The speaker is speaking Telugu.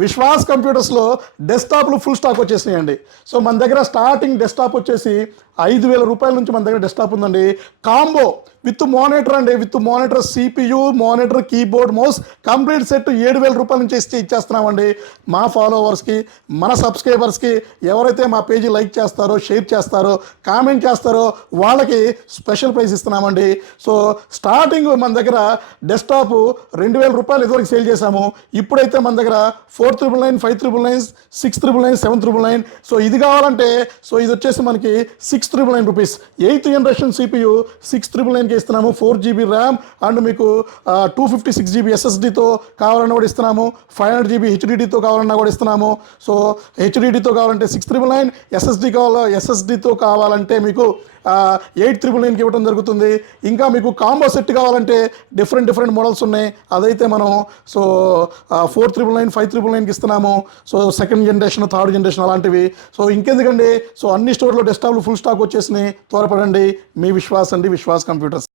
విశ్వాస్ కంప్యూటర్స్లో డెస్క్టాప్లు ఫుల్ స్టాక్ వచ్చేసినాయండి. సో మన దగ్గర స్టార్టింగ్ డెస్క్టాప్ వచ్చేసి 5,000 రూపాయల నుంచి మన దగ్గర డెస్క్టాప్ ఉందండి. కాంబో విత్ మానిటర్ అండి, with monitor CPU, monitor, keyboard, mouse complete set 7,000 రూపాయల నుంచి ఇచ్చేస్తున్నామండి. మా ఫాలోవర్స్కి, మన సబ్స్క్రైబర్స్కి, ఎవరైతే మా పేజీ లైక్ చేస్తారో, షేర్ చేస్తారో, కామెంట్ చేస్తారో వాళ్ళకి స్పెషల్ ప్రైస్ ఇస్తున్నామండి. సో స్టార్టింగ్ మన దగ్గర డెస్క్టాప్ 2,000 రూపాయలు ఇదివరకు సేల్ చేశాము. ఇప్పుడైతే మన దగ్గర 4,999, 5,999, 6,999, 7,999. సో ఇది కావాలంటే సో ఇది వచ్చేసి మనకి 6,999 రూపీస్. 8th జనరేషన్ CPU 6,999కి ఇస్తున్నాము. 4GB ర్యామ్ అండ్ మీకు 256GB SSDతో కావాలన్నా కూడా ఇస్తున్నాము. 500GB HDDతో కావాలన్నా కూడా ఇస్తున్నాము. సో HDDతో కావాలంటే 6,999, SSDతో కావాలంటే మీకు 8,999కి ఇవ్వడం జరుగుతుంది. ఇంకా మీకు కాంబో సెట్ కావాలంటే డిఫరెంట్ మోడల్స్ ఉన్నాయి. అదైతే మనం సో 4,999, 5,999కి ఇస్తున్నాము. So second generation, third generation అలాంటివి. సో ఇంకెందుకండి, సో అన్ని స్టోర్లో డెస్క్టాప్లు ఫుల్ స్టాక్ వచ్చేసినాయి. త్వరపడండి. మీ విశ్వాస్ అండి, విశ్వాస్ కంప్యూటర్స్.